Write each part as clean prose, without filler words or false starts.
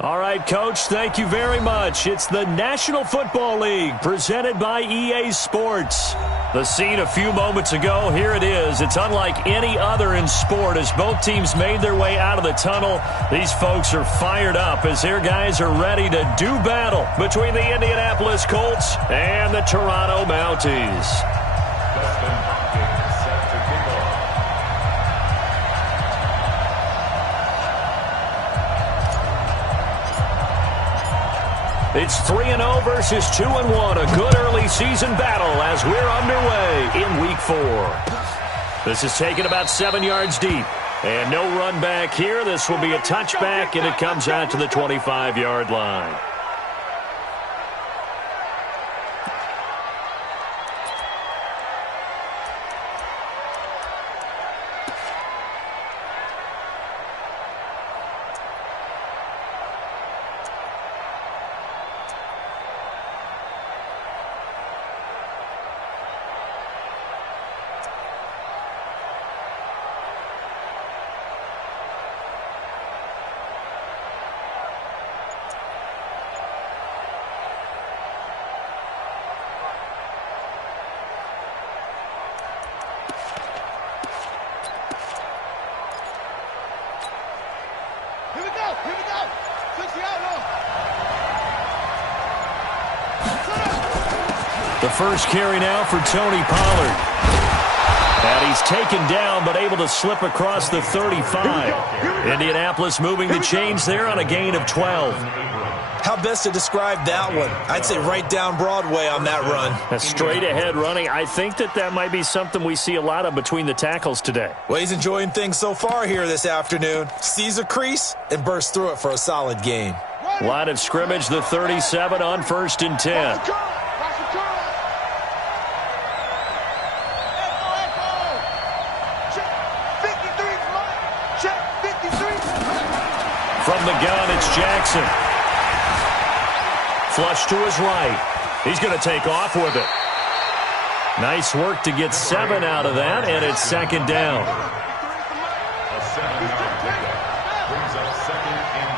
All right, Coach, thank you very much. It's the National Football League presented by EA Sports. The scene a few moments ago, here it is. It's unlike any other in sport as both teams made their way out of the tunnel. These folks are fired up as their guys are ready to do battle between the Indianapolis Colts and the Toronto Mounties. It's 3-0 versus 2-1. A good early season battle as we're underway in Week 4. This is taken about 7 yards deep. And no run back here. This will be a touchback, and it comes out to the 25-yard line. The first carry now for Tony Pollard. And he's taken down but able to slip across the 35. Indianapolis moving the chains there on a gain of 12. How best to describe that one? I'd say right down Broadway on that run. A straight ahead running. I think that might be something we see a lot of between the tackles today. Well, he's enjoying things so far here this afternoon. Sees a crease and bursts through it for a solid gain. Line of scrimmage, the 37 on 1st and 10. From the gun, it's Jackson. Flush to his right. He's going to take off with it. Nice work to get 7 out of that, and it's 2nd down. A 7-yard pickup brings up 2nd and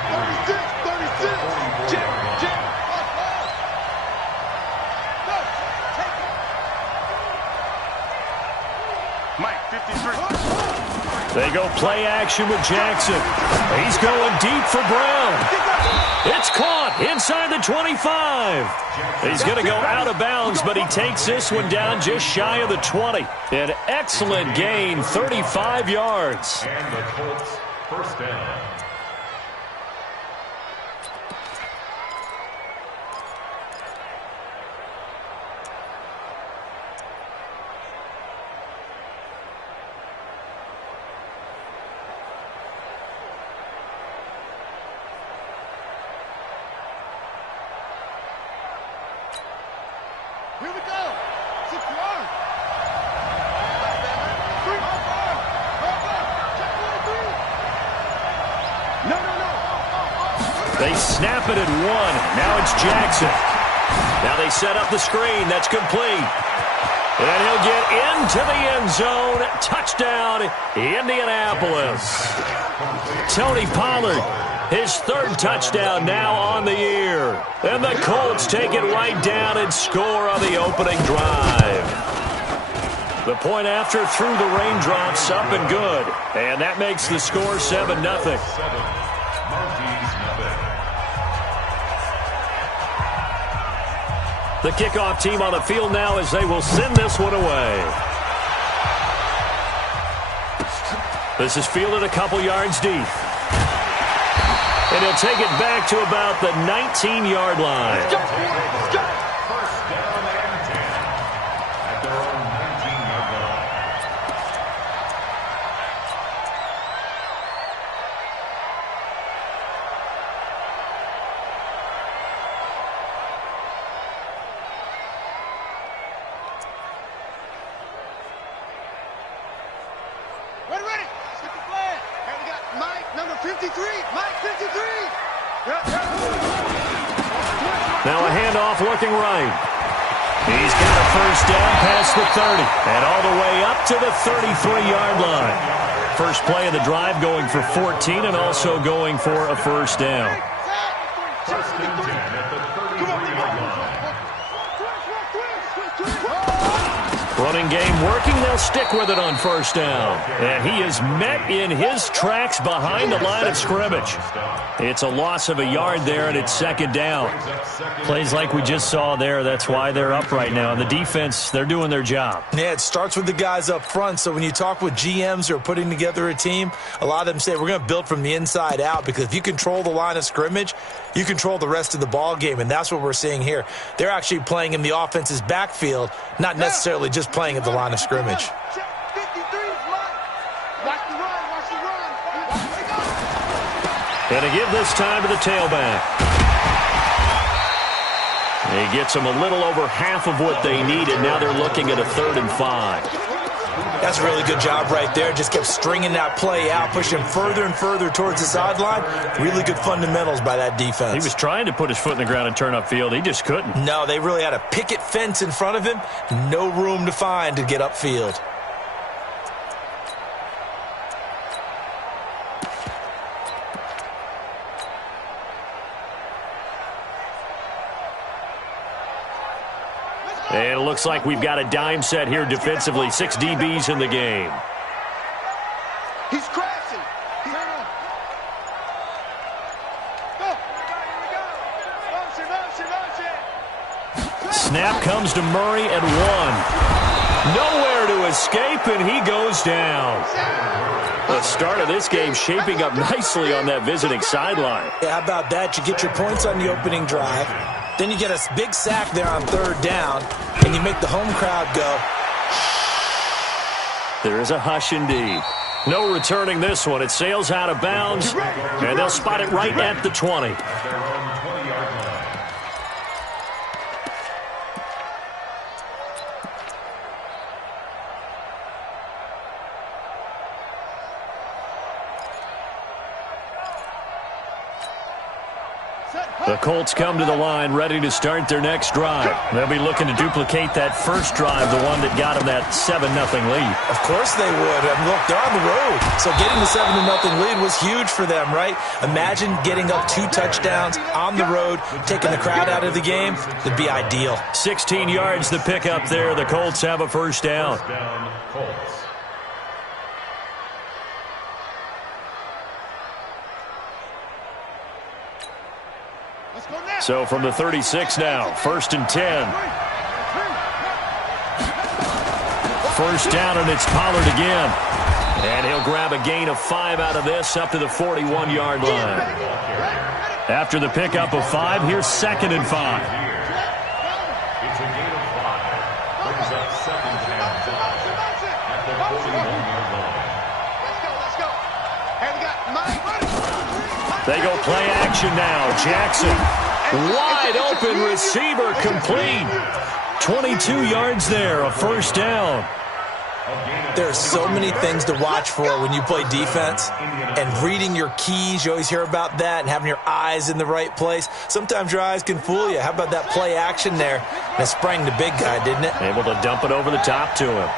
3. Mike, 53. They go play action with Jackson. He's going deep for Brown. It's caught inside the 25. He's going to go out of bounds, but he takes this one down just shy of the 20. An excellent gain, 35 yards. And the Colts first down. Here we go. 6 yards. They snap it at 1. Now it's Jackson. Now they set up the screen. That's complete. And he'll get into the end zone. Touchdown, Indianapolis. Tony Pollard, his 3rd touchdown now on the year. And the Colts take it right down and score on the opening drive. The point after through the raindrops, up and good. And that makes the score 7-0. The kickoff team on the field now as they will send this one away. This is fielded a couple yards deep. And he'll take it back to about the 19-yard line. First down and 10 at their own 19-yard line. Ready. Skip the flag. And we got Mike, number 53. Mike, 53. Now a handoff looking right. He's got a first down past the 30 and all the way up to the 33-yard line. First play of the drive going for 14 and also going for a first down. First and 10 at the 33-yard line. Running game working. They'll stick with it on first down. And he is met in his tracks behind the line of scrimmage. It's a loss of a yard there, and it's second down. Plays like we just saw there. That's why they're up right now. And the defense, they're doing their job. Yeah, it starts with the guys up front. So when you talk with GMs who are putting together a team, a lot of them say we're going to build from the inside out, because if you control the line of scrimmage, you control the rest of the ball game, and that's what we're seeing here. They're actually playing in the offense's backfield, not necessarily just playing at the line of scrimmage. And to give this time to the tailback. He gets them a little over half of what they needed. Now they're looking at a 3rd and 5. That's a really good job right there. Just kept stringing that play out, pushing further and further towards the sideline. Really good fundamentals by that defense. He was trying to put his foot in the ground and turn upfield. He just couldn't. No, they really had a picket fence in front of him. No room to find to get upfield. And it looks like we've got a dime set here defensively. 6 DBs in the game. He's crashing. Snap comes to Murray at 1. Nowhere to escape, and he goes down. The start of this game shaping up nicely on that visiting sideline. Yeah, how about that? You get your points on the opening drive. Then you get a big sack there on 3rd down, and you make the home crowd go. There is a hush indeed. No returning this one. It sails out of bounds, and they'll spot it right at the 20. The Colts come to the line ready to start their next drive. They'll be looking to duplicate that first drive, the one that got them that 7-0 lead. Of course they would. And look, they're on the road. So getting the 7-0 lead was huge for them, right? Imagine getting up 2 touchdowns on the road, taking the crowd out of the game. It'd be ideal. 16 yards the pickup there. The Colts have a first down. Colts. So from the 36 now, 1st and 10. First down, and it's Pollard again. And he'll grab a gain of 5 out of this up to the 41-yard line. After the pickup of 5, here's 2nd and 5. It's a gain of 5. Brings up 2nd down at the 41-yard line. They go play action now. Jackson. Wide open receiver complete. 22 yards there, a first down. There's so many things to watch for when you play defense, and reading your keys, you always hear about that, and having your eyes in the right place. Sometimes your eyes can fool you. How about that play action there? And it sprang the big guy, didn't it? Able to dump it over the top to him.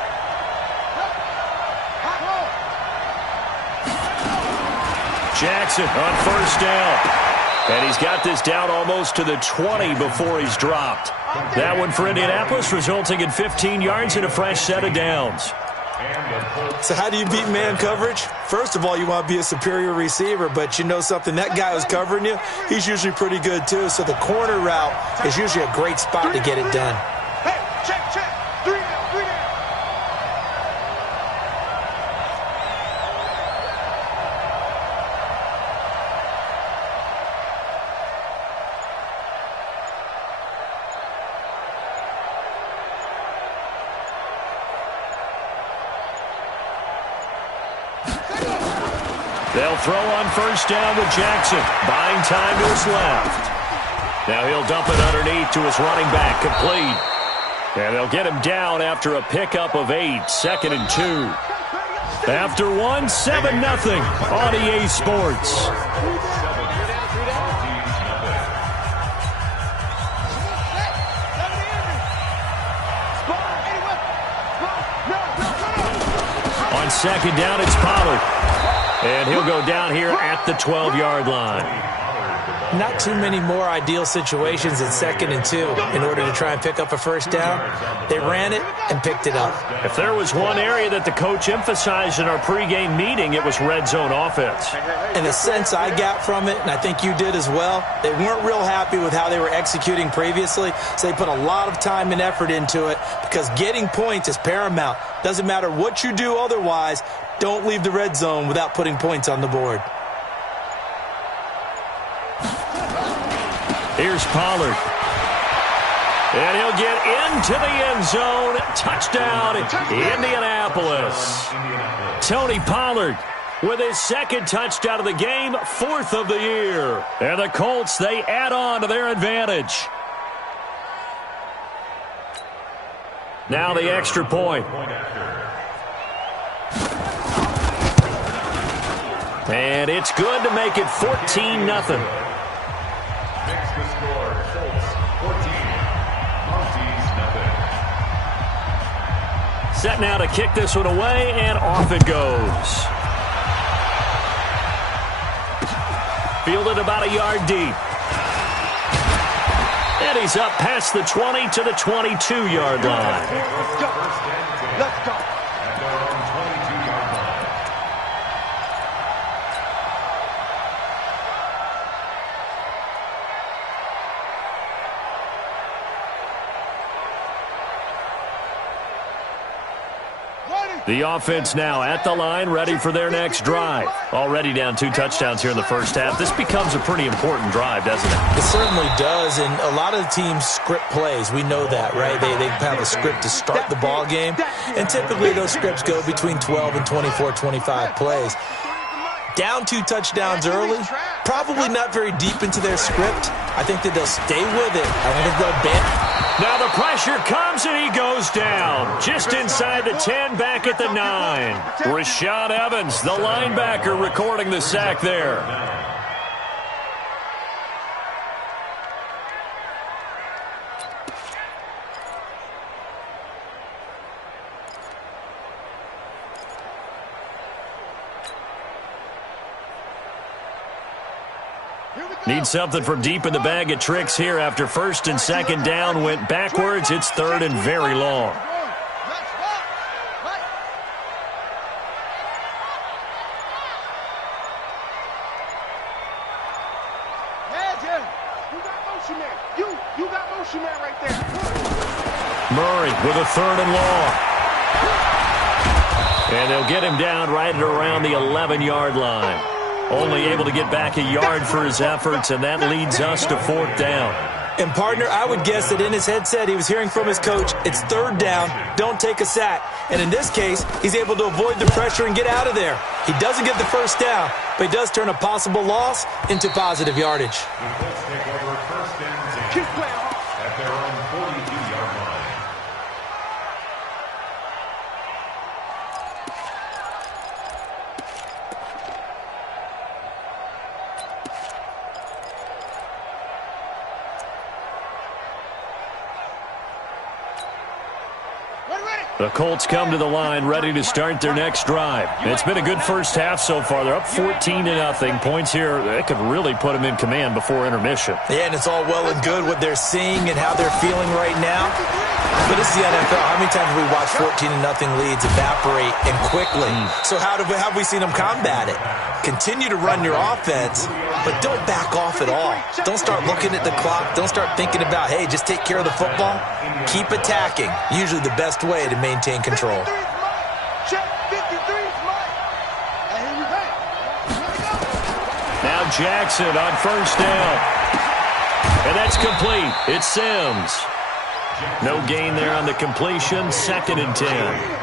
Jackson on first down. And he's got this down almost to the 20 before he's dropped. That one for Indianapolis, resulting in 15 yards and a fresh set of downs. So how do you beat man coverage? First of all, you want to be a superior receiver, but you know something, that guy who's covering you, he's usually pretty good too. So the corner route is usually a great spot to get it done. Hey, check. 3 down. They'll throw on first down with Jackson. Buying time to his left. Now he'll dump it underneath to his running back, complete. And they'll get him down after a pickup of 8, 2nd and 2. After 1, 7-0 on EA Sports. On second down, it's Pollard. And he'll go down here at the 12-yard line. Not too many more ideal situations in 2nd and 2 in order to try and pick up a first down. They ran it and picked it up. If there was one area that the coach emphasized in our pregame meeting, it was red zone offense. And the sense I got from it, and I think you did as well, they weren't real happy with how they were executing previously, so they put a lot of time and effort into it because getting points is paramount. Doesn't matter what you do otherwise, don't leave the red zone without putting points on the board. Here's Pollard. And he'll get into the end zone. Touchdown, Indianapolis. Tony Pollard with his 2nd touchdown of the game, 4th of the year. And the Colts, they add on to their advantage. Now the extra point. And it's good to make it 14-0. Makes the score, Colts 14, Monty's nothing. Set now to kick this one away, and off it goes. Fielded about a yard deep. And he's up past the 20 to the 22-yard line. Let's go. Let's go. At their own 22-yard line. The offense now at the line, ready for their next drive. Already down 2 touchdowns here in the first half. This becomes a pretty important drive, doesn't it? It certainly does, and a lot of the teams script plays. We know that, right? They have a script to start the ball game, and typically those scripts go between 12 and 24, 25 plays. Down 2 touchdowns early, probably not very deep into their script. I think that they'll stay with it. I don't think they'll bend. Now the pressure comes and he goes down. Just inside the 10, back at the 9. Rashad Evans, the linebacker, recording the sack there. Need something from deep in the bag of tricks here after 1st and 2nd down went backwards. It's 3rd and very long. You got motion man right there. Murray with a 3rd and long. And they'll get him down right at around the 11-yard line. Only able to get back a yard for his efforts, and that leads us to 4th down. And, partner, I would guess that in his headset he was hearing from his coach, it's 3rd down, don't take a sack. And in this case, he's able to avoid the pressure and get out of there. He doesn't get the first down, but he does turn a possible loss into positive yardage. The Colts take over 1st and 10 at their own 42-yard line. The Colts come to the line ready to start their next drive. It's been a good first half so far. They're up 14-0. Points here, that could really put them in command before intermission. Yeah, and it's all well and good what they're seeing and how they're feeling right now. But this is the NFL. How many times have we watched 14-0 leads evaporate and quickly? So how have we seen them combat it? Continue to run your offense, but don't back off at all. Don't start looking at the clock. Don't start thinking about, hey, just take care of the football. Keep attacking. Usually the best way to maintain control. Now Jackson on 1st down. And that's complete. It's Sims. No gain there on the completion. 2nd and 10.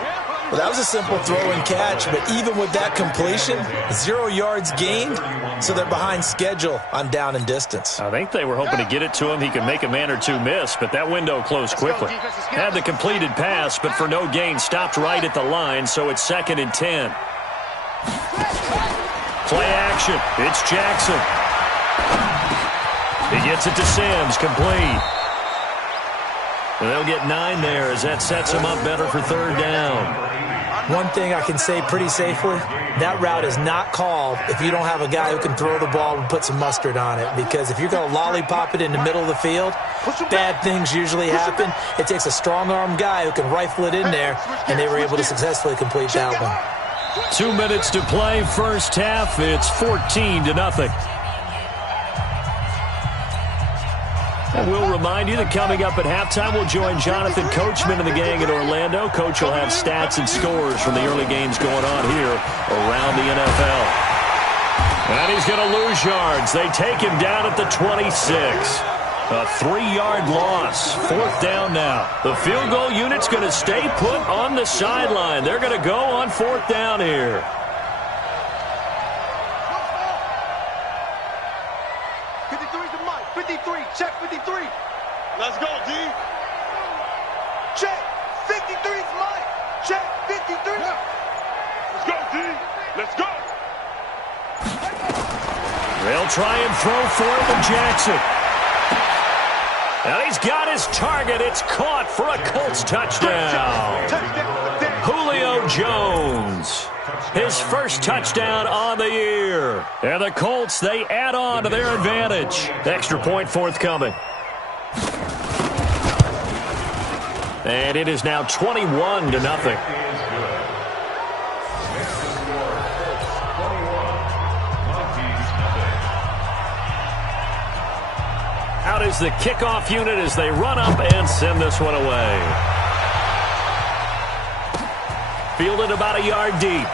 Well, that was a simple throw and catch, but even with that completion, 0 yards gained, so they're behind schedule on down and distance. I think they were hoping to get it to him. He could make a man or 2 miss, but that window closed quickly. Had the completed pass, but for no gain, stopped right at the line, so it's 2nd and 10. Play action. It's Jackson. He gets it to Sims, complete. And they'll get 9 there as that sets them up better for 3rd down. One thing I can say pretty safely, that route is not called if you don't have a guy who can throw the ball and put some mustard on it. Because if you're going to lollipop it in the middle of the field, bad things usually happen. It takes a strong-arm guy who can rifle it in there, and they were able to successfully complete that one. 2 minutes to play, first half. It's 14-0. And we'll remind you that coming up at halftime, we'll join Jonathan Coachman and the gang in Orlando. Coach will have stats and scores from the early games going on here around the NFL. And he's going to lose yards. They take him down at the 26. A 3-yard loss. Fourth down now. The field goal unit's going to stay put on the sideline. They're going to go on fourth down here. Check 53. Let's go, D. Check 53's Mike. Check 53. Let's go, D. Let's go. They'll try and throw for him with Jackson. And he's got his target. It's caught for a Colts touchdown. Julio Jones. His first touchdown on the year. And the Colts, they add on to their advantage. Extra point forthcoming. And it is now 21-0. Out is the kickoff unit as they run up and send this one away. Fielded about a yard deep.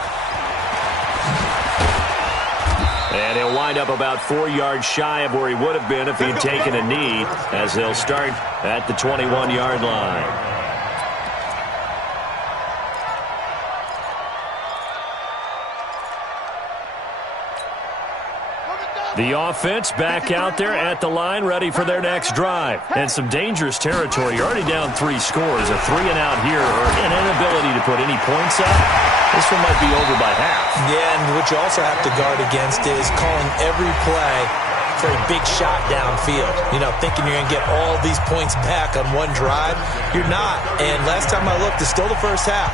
And he'll wind up about 4 yards shy of where he would have been if he'd taken a knee, as they'll start at the 21-yard line. The offense back out there at the line, ready for their next drive. And some dangerous territory. You're already down 3 scores. A 3-and-out here, or an inability to put any points up. This one might be over by half. Yeah, and what you also have to guard against is calling every play for a big shot downfield. You know, thinking you're going to get all these points back on one drive. You're not. And last time I looked, it's still the first half.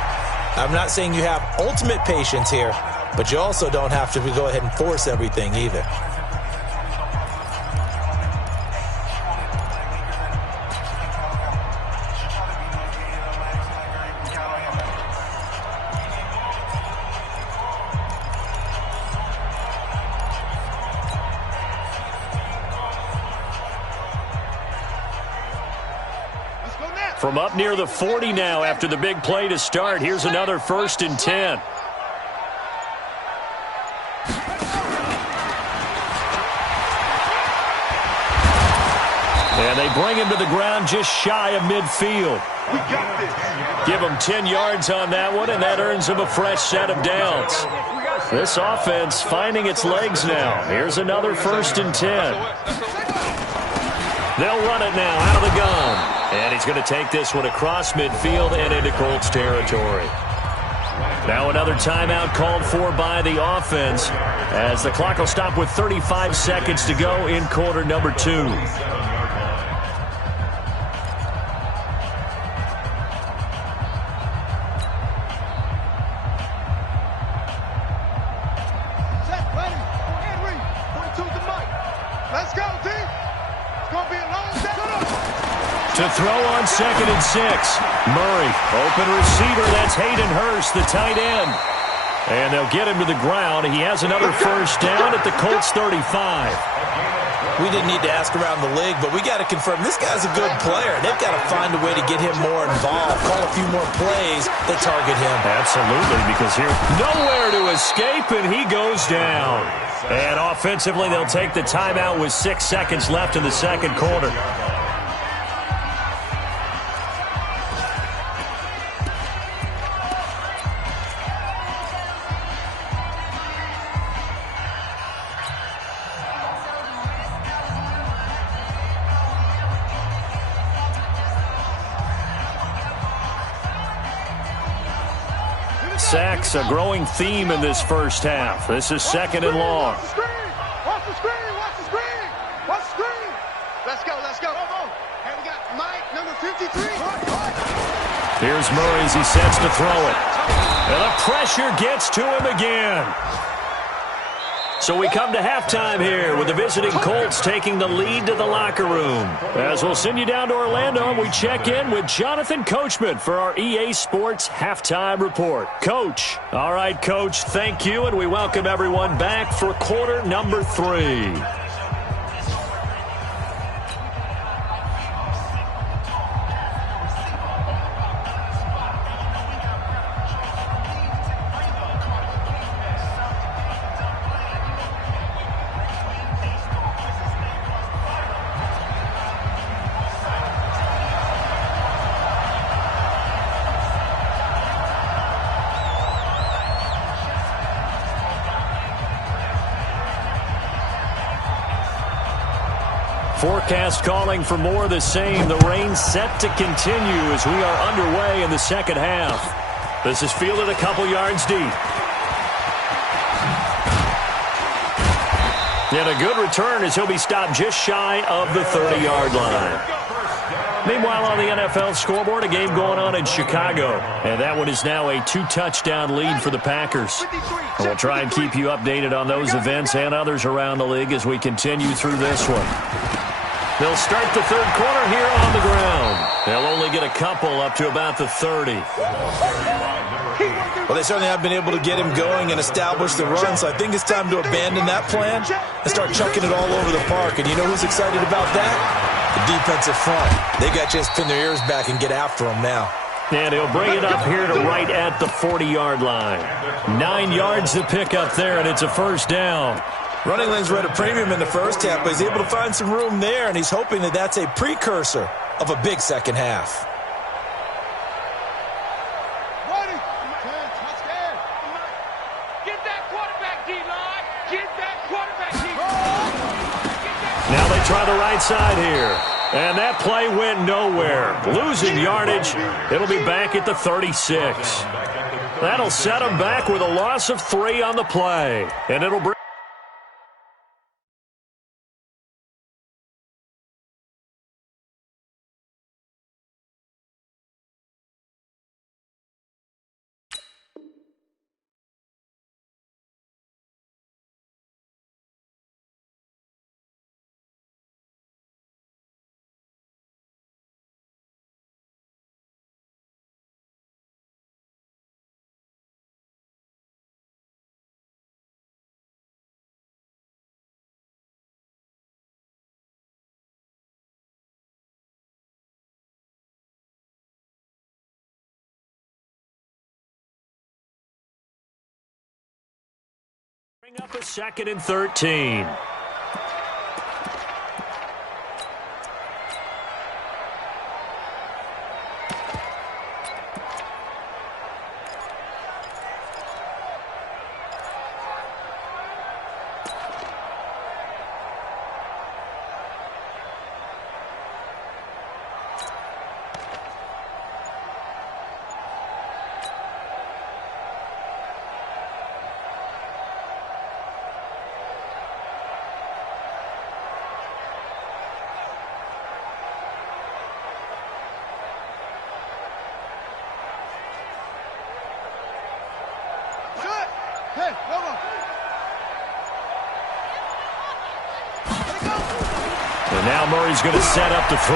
I'm not saying you have ultimate patience here, but you also don't have to go ahead and force everything either. From up near the 40 now after the big play to start. Here's another 1st and 10. And they bring him to the ground just shy of midfield. We got this. Give him 10 yards on that one, and that earns him a fresh set of downs. This offense finding its legs now. Here's another 1st and 10. They'll run it now out of the gun. And he's going to take this one across midfield and into Colts territory. Now another timeout called for by the offense as the clock will stop with 35 seconds to go in quarter number 2. To throw on 2nd and 6. Murray, open receiver. That's Hayden Hurst, the tight end. And they'll get him to the ground. He has another 1st down at the Colts 35. We didn't need to ask around the league, but we got to confirm this guy's a good player. They've got to find a way to get him more involved, call a few more plays that target him. Absolutely, because here, nowhere to escape, and he goes down. And offensively, they'll take the timeout with 6 seconds left in the second quarter. Sacks, a growing theme in this first half. This is 2nd and long. Watch the screen! Watch the screen! Watch the screen! Watch the screen! Let's go, let's go. And we got Mike, number 53. Here's Murray as he sets to throw it. And the pressure gets to him again. So we come to halftime here with the visiting Colts taking the lead to the locker room. As we'll send you down to Orlando, and we check in with Jonathan Coachman for our EA Sports Halftime Report. Coach. All right, Coach, thank you, and we welcome everyone back for quarter number 3. Forecast calling for more of the same. The rain set to continue as we are underway in the second half. This is fielded a couple yards deep. And a good return as he'll be stopped just shy of the 30-yard line. Meanwhile, on the NFL scoreboard, a game going on in Chicago. And that one is now a 2-touchdown lead for the Packers. And we'll try and keep you updated on those events and others around the league as we continue through this one. They'll start the third quarter here on the ground. They'll only get a couple up to about the 30. Well, they certainly have been able to get him going and establish the run, so I think it's time to abandon that plan and start chucking it all over the park. And you know who's excited about that? The defensive front. They got to just pin their ears back and get after him now. And he'll bring it up here to right at the 40-yard line. 9 yards to pick up there, and it's a first down. Running lanes were at a premium in the first half, but he's able to find some room there, and he's hoping that that's a precursor of a big second half. Now they try the right side here. And that play went nowhere. Losing yardage. It'll be back at the 36. That'll set them back with a loss of 3 on the play. And it'll bring... Bring up a 2nd and 13. And now Murray's going to set up to throw.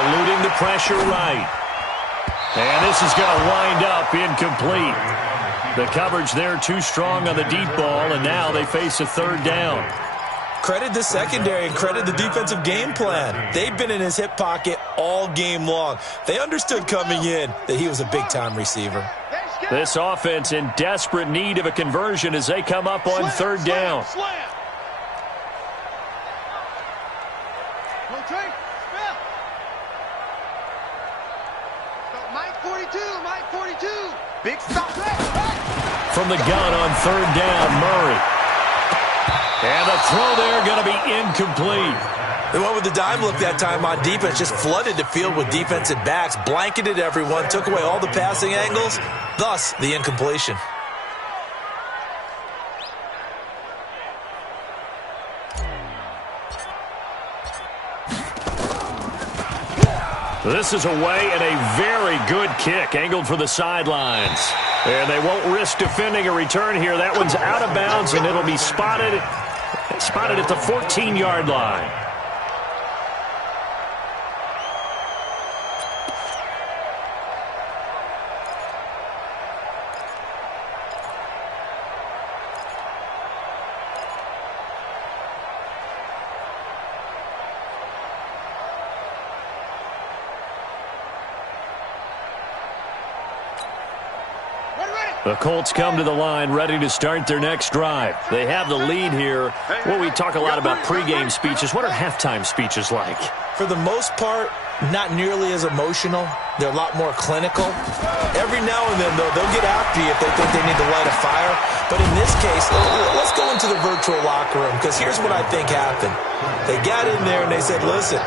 Eluding the pressure right. And this is going to wind up incomplete. The coverage there too strong on the deep ball, and now they face a 3rd down. Credit the secondary and credit the defensive game plan. They've been in his hip pocket all game long. They understood coming in that he was a big-time receiver. This offense in desperate need of a conversion as they come up on 3rd down. Big stop. From the gun on 3rd down, Murray. And the throw there going to be incomplete. They went with the dime look that time on defense, just flooded the field with defensive backs, blanketed everyone, took away all the passing angles, thus the incompletion. This is away and a very good kick angled for the sidelines. And they won't risk defending a return here. That one's out of bounds, and it'll be spotted at the 14-yard line. The Colts come to the line ready to start their next drive. They have the lead here. Well, we talk a lot about pregame speeches. What are halftime speeches like? For the most part, not nearly as emotional. They're a lot more clinical. Every now and then, though, they'll get after you if they think they need to light a fire. But in this case, let's go into the virtual locker room, because here's what I think happened. They got in there and they said, listen,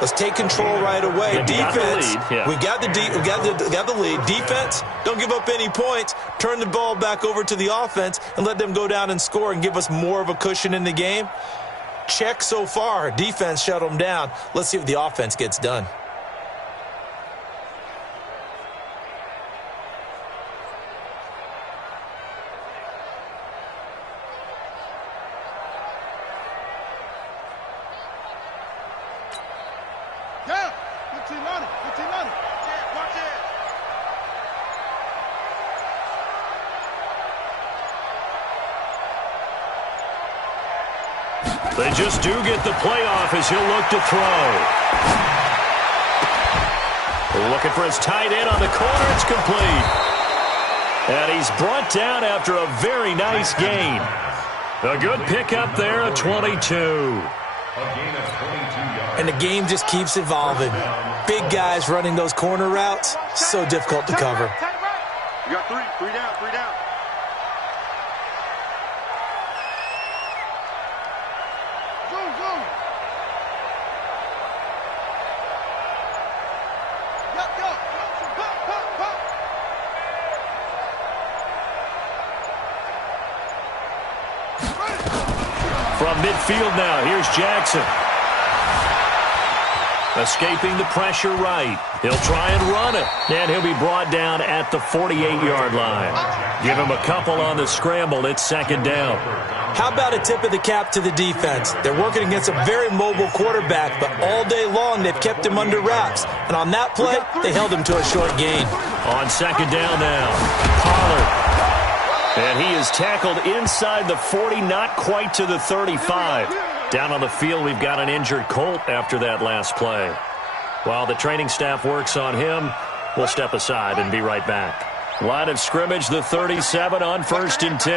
let's take control right away. Defense, we got the lead. Defense, don't give up any points. Turn the ball back over to the offense and let them go down and score and give us more of a cushion in the game. Check so far. Defense shut them down. Let's see if the offense gets done. They just do get the playoff as he'll look to throw. Looking for his tight end on the corner. It's complete. And he's brought down after a very nice gain. A good pickup there at 22. And the game just keeps evolving. Big guys running those corner routes, so difficult to cover. You got three down. From midfield now, here's Jackson. Escaping the pressure right. He'll try and run it. And he'll be brought down at the 48-yard line. Give him a couple on the scramble. It's second down. How about a tip of the cap to the defense? They're working against a very mobile quarterback, but all day long they've kept him under wraps. And on that play, they held him to a short gain. On second down now, Pollard. And he is tackled inside the 40, not quite to the 35. Down on the field, we've got an injured Colt after that last play. While the training staff works on him, we'll step aside and be right back. Line of scrimmage, the 37 on 1st and 10.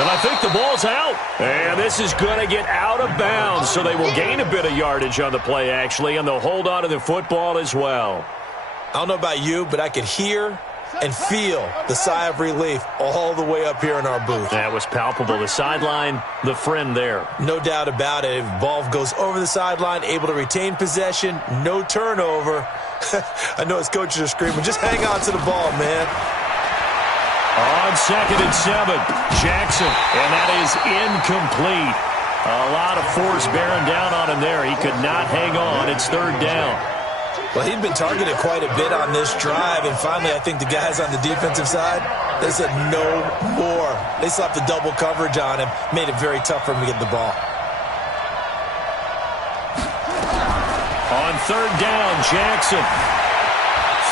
And I think the ball's out. And this is going to get out of bounds, so they will gain a bit of yardage on the play, actually, and they'll hold on to the football as well. I don't know about you, but I could hear and feel the sigh of relief all the way up here in our booth. That was palpable. The sideline, the friend there. No doubt about it. If the ball goes over the sideline, able to retain possession, no turnover. I know his coaches are screaming, just hang on to the ball, man. On 2nd and 7, Jackson, and that is incomplete. A lot of force bearing down on him there. He could not hang on. It's 3rd down. Well, he'd been targeted quite a bit on this drive, and finally I think the guys on the defensive side, they said no more. They slapped the double coverage on him, made it very tough for him to get the ball. On 3rd down, Jackson.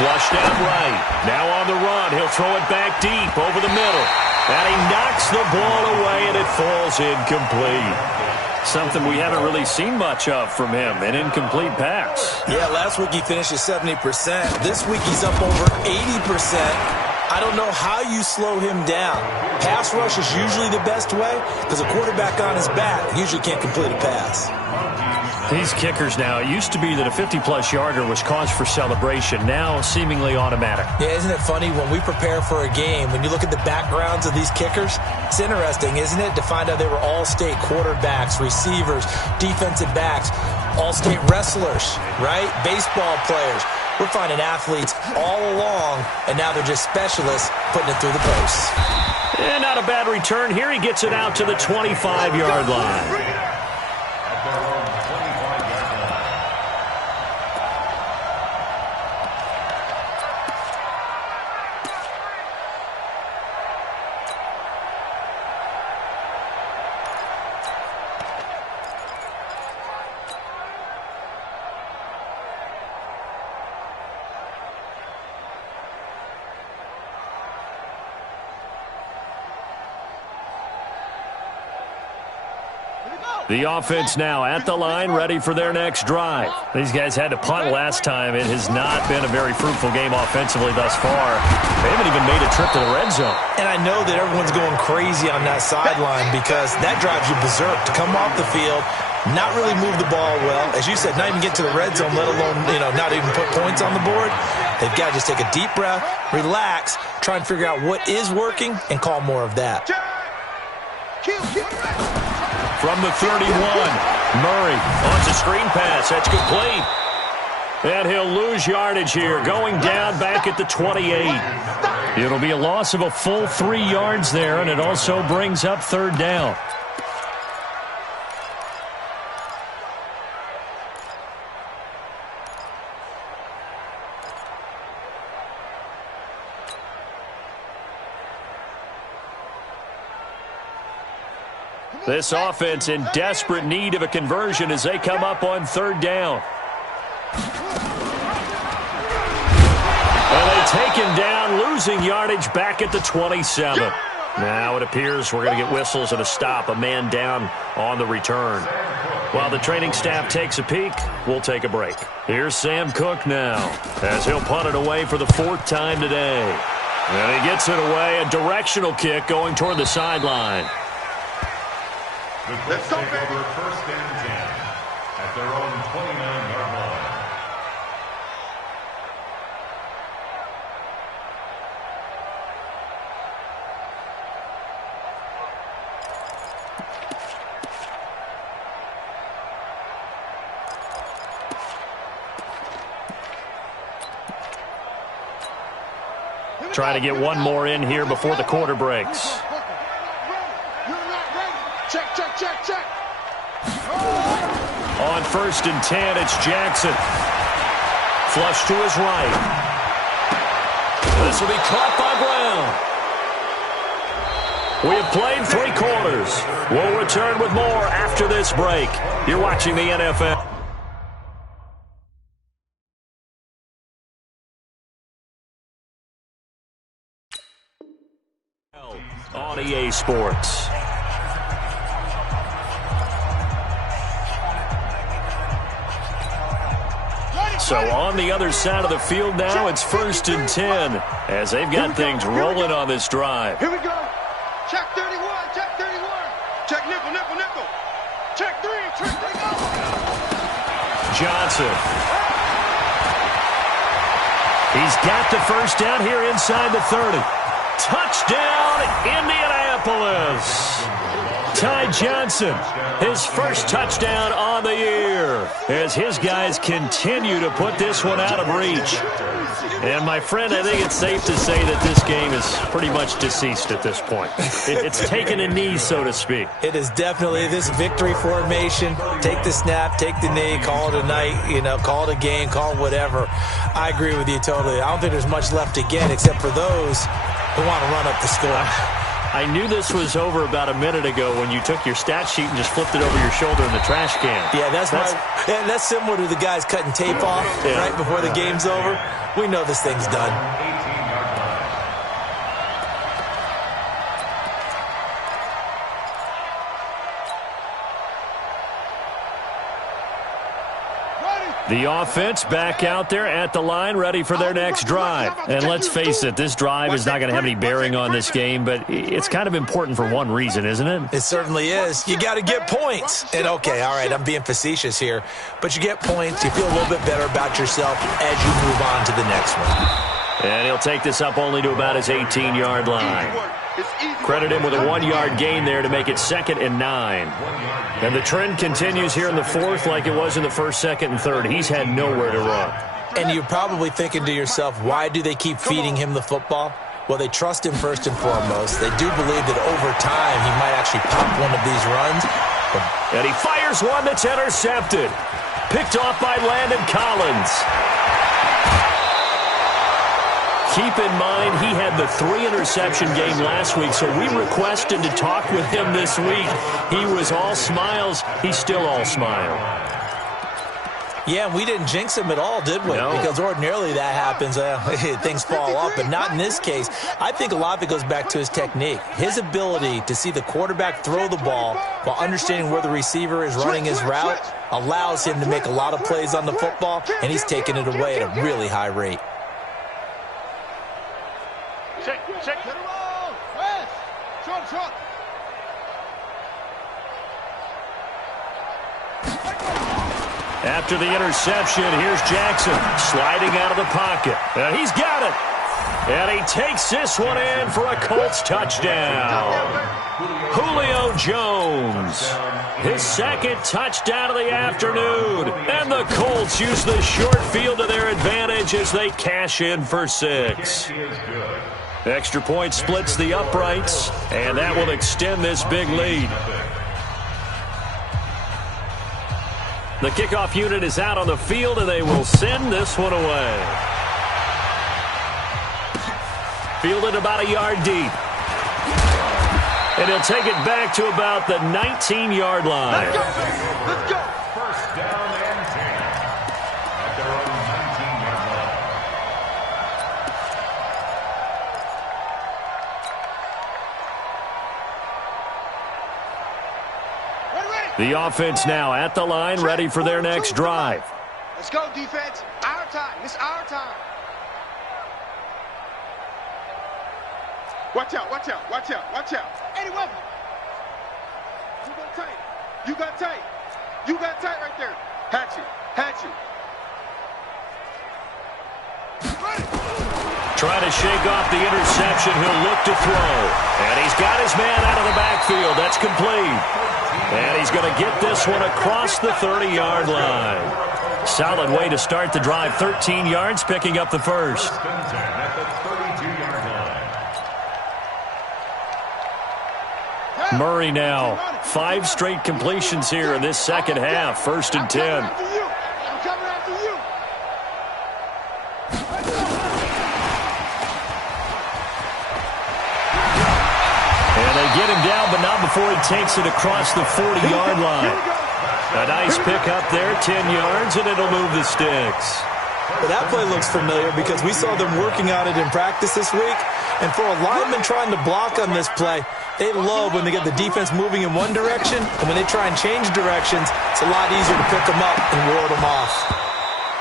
Flushed out right. Now on the run. He'll throw it back deep over the middle. And he knocks the ball away, and it falls incomplete. Something we haven't really seen much of from him, an incomplete pass. Yeah, last week he finished at 70%. This week he's up over 80%. I don't know how you slow him down. Pass rush is usually the best way because a quarterback on his back usually can't complete a pass. These kickers now, it used to be that a 50-plus yarder was cause for celebration. Now, seemingly automatic. Yeah, isn't it funny? When we prepare for a game, when you look at the backgrounds of these kickers, it's interesting, isn't it, to find out they were all-state quarterbacks, receivers, defensive backs, all-state wrestlers, right? Baseball players. We're finding athletes all along, and now they're just specialists putting it through the posts. And not a bad return here. He gets it out to the 25-yard line. The offense now at the line, ready for their next drive. These guys had to punt last time. It has not been a very fruitful game offensively thus far. They haven't even made a trip to the red zone. And I know that everyone's going crazy on that sideline because that drives you berserk to come off the field, not really move the ball well. As you said, not even get to the red zone, let alone, not even put points on the board. They've got to just take a deep breath, relax, try and figure out what is working, and call more of that. From the 31, Murray on the screen pass. That's complete. And he'll lose yardage here, going down back at the 28. It'll be a loss of a full 3 yards there, and it also brings up third down. This offense in desperate need of a conversion as they come up on third down. And they take him down, losing yardage back at the 27. Now it appears we're going to get whistles and a stop, a man down on the return. While the training staff takes a peek, we'll take a break. Here's Sam Cook now as he'll punt it away for the 4th time today. And he gets it away, a directional kick going toward the sideline. Let's go, baby. First and 10 at their own 29-yard line. Trying to get one more in here before the quarter breaks. Check. On 1st and 10, it's Jackson. Flush to his right. This will be caught by Brown. We have played 3 quarters. We'll return with more after this break. You're watching the NFL. On EA Sports. So on the other side of the field now, it's 1st and 10 as they've got things rolling on this drive. Here we go. Check 31. Check nickel. Check 3. Johnson. He's got the first down here inside the 30. Touchdown, Indianapolis. Ty Johnson, his first touchdown on the year as his guys continue to put this one out of reach. And, my friend, I think it's safe to say that this game is pretty much deceased at this point. It's taken a knee, so to speak. It is definitely this victory formation. Take the snap, take the knee, call it a night, call it a game, call it whatever. I agree with you totally. I don't think there's much left to get except for those who want to run up the score. I knew this was over about a minute ago when you took your stat sheet and just flipped it over your shoulder in the trash can. Yeah, that's similar to the guys cutting tape off right before the game's over. We know this thing's done. The offense back out there at the line, ready for their next drive. And let's face it, this drive is not going to have any bearing on this game, but it's kind of important for one reason, isn't it? It certainly is. You got to get points. And, okay, all right, I'm being facetious here, but you get points, you feel a little bit better about yourself as you move on to the next one. And he'll take this up only to about his 18-yard line. Credit him with a 1-yard gain there to make it 2nd and 9. And the trend continues here in the 4th like it was in the 1st, 2nd, and 3rd. He's had nowhere to run. And you're probably thinking to yourself, why do they keep feeding him the football? Well, they trust him first and foremost. They do believe that over time he might actually pop one of these runs. And he fires one that's intercepted. Picked off by Landon Collins. Keep in mind, he had the 3-interception game last week, so we requested to talk with him this week. He was all smiles. He's still all smile. Yeah, we didn't jinx him at all, did we? No. Because ordinarily that happens. Things fall off, but not in this case. I think a lot of it goes back to his technique. His ability to see the quarterback throw the ball while understanding where the receiver is running his route allows him to make a lot of plays on the football, and he's taking it away at a really high rate. Check. Get it all. West. Short. After the interception, here's Jackson sliding out of the pocket. And he's got it. And he takes this one in for a Colts touchdown. Julio Jones, his second touchdown of the afternoon. And the Colts use the short field to their advantage as they cash in for 6. Extra point splits the uprights, and that will extend this big lead. The kickoff unit is out on the field, and they will send this one away. Fielded about a yard deep. And he'll take it back to about the 19-yard line. Let's go. First down and 10 at their own 19-yard line. The offense now at the line, ready for their next drive. Let's go, defense. Our time. It's our time. Watch out. Any weapon. You got tight right there. Hatchet. Trying to shake off the interception. He'll look to throw. And he's got his man out of the backfield. That's complete. And he's going to get this one across the 30-yard line. Solid way to start the drive. 13 yards, picking up the first. Murray now. 5 straight completions here in this second half. 1st and 10. I'm coming after you. And they get him down, but not before he takes it across the 40-yard line. A nice pick up there, 10 yards, and it'll move the sticks. But that play looks familiar because we saw them working on it in practice this week. And for a lineman trying to block on this play, they love when they get the defense moving in one direction, and when they try and change directions, it's a lot easier to pick them up and ward them off.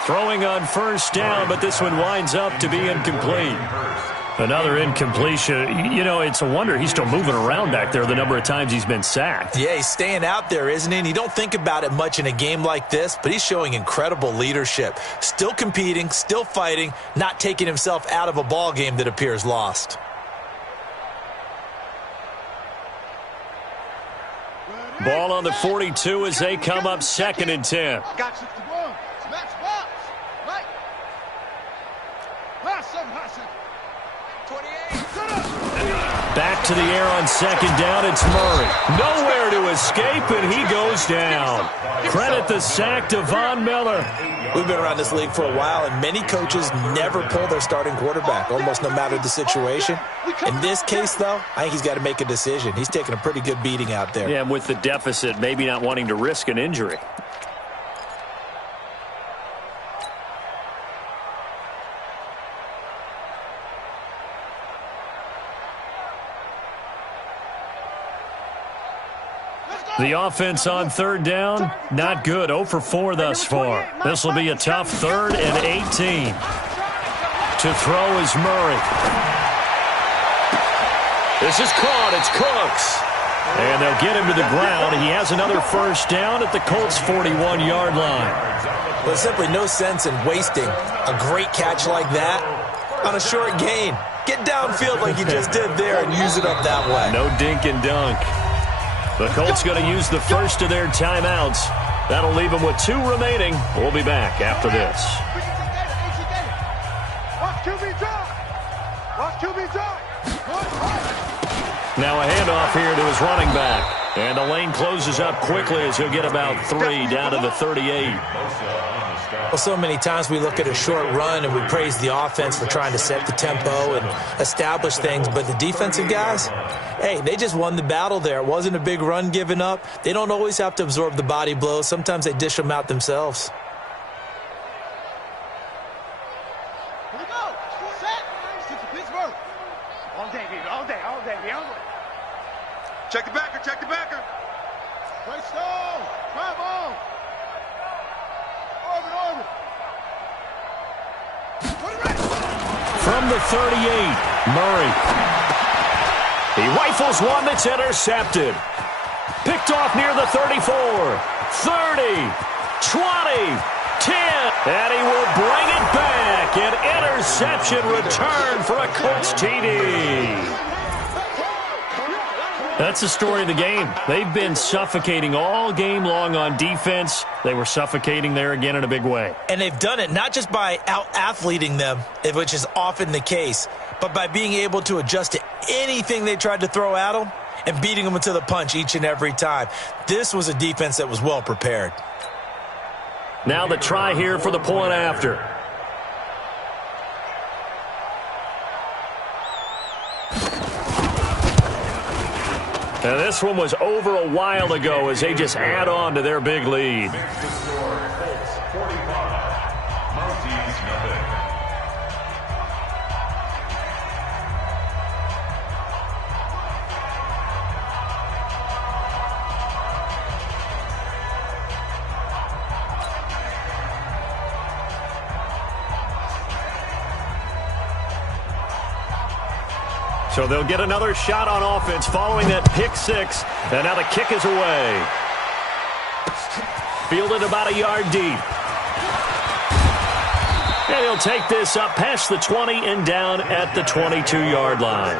Throwing on first down, but this one winds up to be incomplete. Another incompletion. You know, it's a wonder he's still moving around back there the number of times he's been sacked. Yeah, he's staying out there, isn't he? And you don't think about it much in a game like this, but he's showing incredible leadership. Still competing, still fighting, not taking himself out of a ball game that appears lost. Ball on the 42 as they come up 2nd and 10. Got 61. Smash box. Right. Pass 28. Back to the air on 2nd down. It's Murray. Nowhere to escape, and he goes down. Credit the sack to Von Miller. We've been around this league for a while, and many coaches never pull their starting quarterback, almost no matter the situation. In this case, though, I think he's got to make a decision. He's taking a pretty good beating out there. Yeah, and with the deficit, maybe not wanting to risk an injury. The offense on 3rd down, not good. 0 for 4 thus far. This will be a tough 3rd and 18. To throw is Murray. This is caught. It's Cooks. And they'll get him to the ground. He has another first down at the Colts' 41-yard line. There's simply no sense in wasting a great catch like that on a short gain. Get downfield like you just did there and use it up that way. No dink and dunk. The Colts going to use the first of their timeouts. That'll leave them with 2 remaining. We'll be back after this. Now a handoff here to his running back. And the lane closes up quickly as he'll get about 3 down to the 38. Well, so many times we look at a short run and we praise the offense for trying to set the tempo and establish things, but the defensive guys, hey, they just won the battle there. It wasn't a big run given up. They don't always have to absorb the body blows. Sometimes they dish them out themselves. Check the backer, check the backer. Right stone. Drive on. Orbit. From the 38, Murray. He rifles one that's intercepted. Picked off near the 34, 30, 20, 10. And he will bring it back. An interception return for a Colts TD. That's the story of the game. They've been suffocating all game long on defense. They were suffocating there again in a big way. And they've done it not just by out-athleting them, which is often the case, but by being able to adjust to anything they tried to throw at them and beating them to the punch each and every time. This was a defense that was well prepared. Now the try here for the point after. And this one was over a while ago as they just add on to their big lead. Makes the score Colts 45, Mounties nothing. So they'll get another shot on offense following that pick six. And now the kick is away. Fielded about a yard deep. And he'll take this up past the 20 and down at the 22-yard line.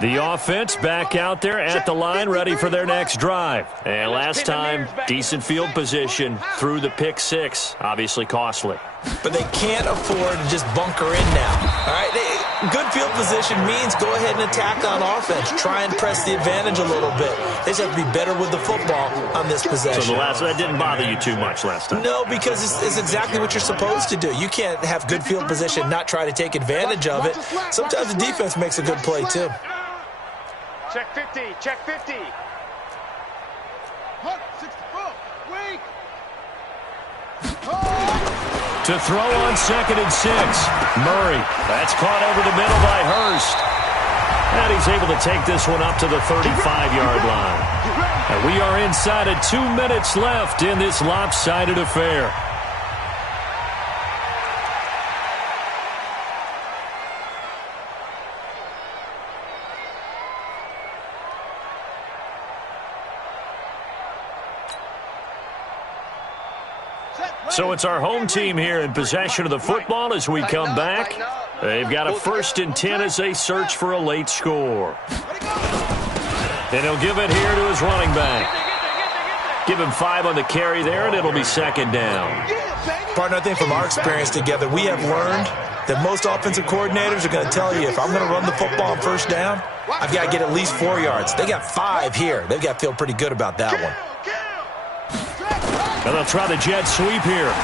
The offense back out there at the line, ready for their next drive. And last time, decent field position through the pick six. Obviously costly. But they can't afford to just bunker in now. All right, good field position means go ahead and attack on offense. Try and press the advantage a little bit. They just have to be better with the football on this possession. So that didn't bother you too much last time? No, because it's exactly what you're supposed to do. You can't have good field position, not try to take advantage of it. Sometimes the defense makes a good play, too. Check 50, check 50. Hunt, 64, weak. To throw on 2nd and 6. Murray. That's caught over the middle by Hurst. And he's able to take this one up to the 35-yard line. And we are inside of 2 minutes left in this lopsided affair. So it's our home team here in possession of the football as we come back. They've got a 1st and 10 as they search for a late score. And he'll give it here to his running back. Give him 5 on the carry there, and it'll be 2nd down. Partner, I think from our experience together, we have learned that most offensive coordinators are going to tell you, if I'm going to run the football on 1st down, I've got to get at least 4 yards. They got 5 here. They've got to feel pretty good about that one. And they'll try the jet sweep here.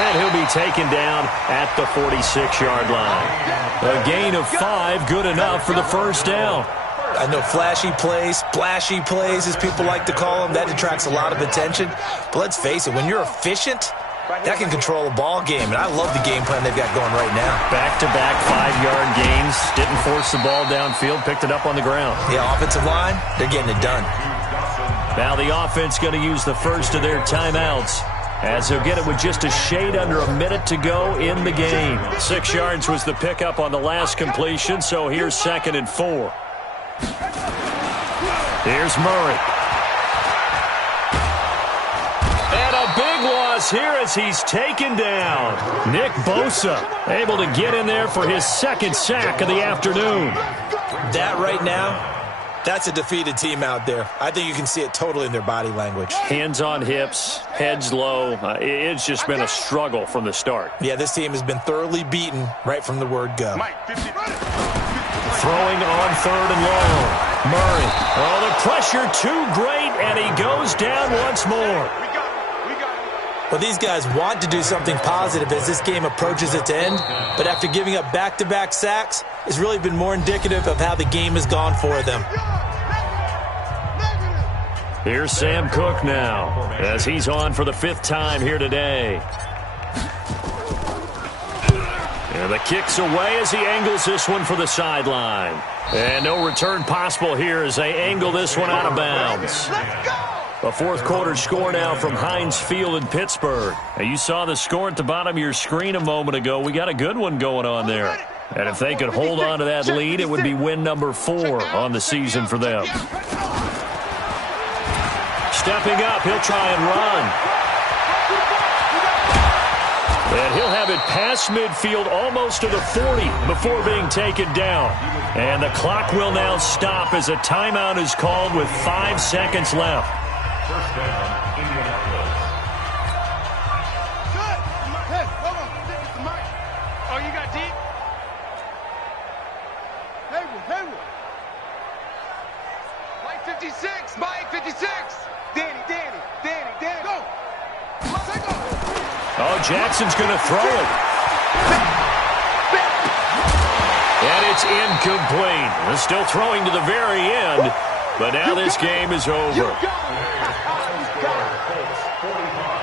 And he'll be taken down at the 46-yard line. A gain of 5, good enough for the 1st down. I know flashy plays, splashy plays, as people like to call them, that attracts a lot of attention. But let's face it, when you're efficient, that can control a ball game. And I love the game plan they've got going right now. Back-to-back 5-yard gains. Didn't force the ball downfield, picked it up on the ground. Yeah, offensive line, they're getting it done. Now the offense going to use the first of their timeouts as they'll get it with just a shade under a minute to go in the game. 6 yards was the pickup on the last completion, so here's 2nd and 4. Here's Murray. And a big loss here as he's taken down. Nick Bosa able to get in there for his 2nd sack of the afternoon. That right now, that's a defeated team out there. I think you can see it totally in their body language. Hands on hips, heads low. It's just been a struggle from the start. Yeah, this team has been thoroughly beaten right from the word go. Throwing on 3rd and long. Murray. Oh, the pressure too great, and he goes down once more. Well, these guys want to do something positive as this game approaches its end, but after giving up back-to-back sacks, has really been more indicative of how the game has gone for them. Here's Sam Cook now, as he's on for the 5th time here today. And the kick's away as he angles this one for the sideline. And no return possible here as they angle this one out of bounds. A 4th quarter score now from Heinz Field in Pittsburgh. Now, you saw the score at the bottom of your screen a moment ago. We got a good one going on there. And if they could hold on to that lead, it would be win number 4 on the season for them. Stepping up, he'll try and run. And he'll have it past midfield almost to the 40 before being taken down. And the clock will now stop as a timeout is called with 5 seconds left. First down, Indianapolis. Good. Hey, hold on. It's the mic. Oh, you got deep? Haywood. Mike 56. Mike 56. Danny. Go. Take off. Oh, Jackson's going to throw it. And it's incomplete. They're still throwing to the very end, but now this game is over. Colts 45,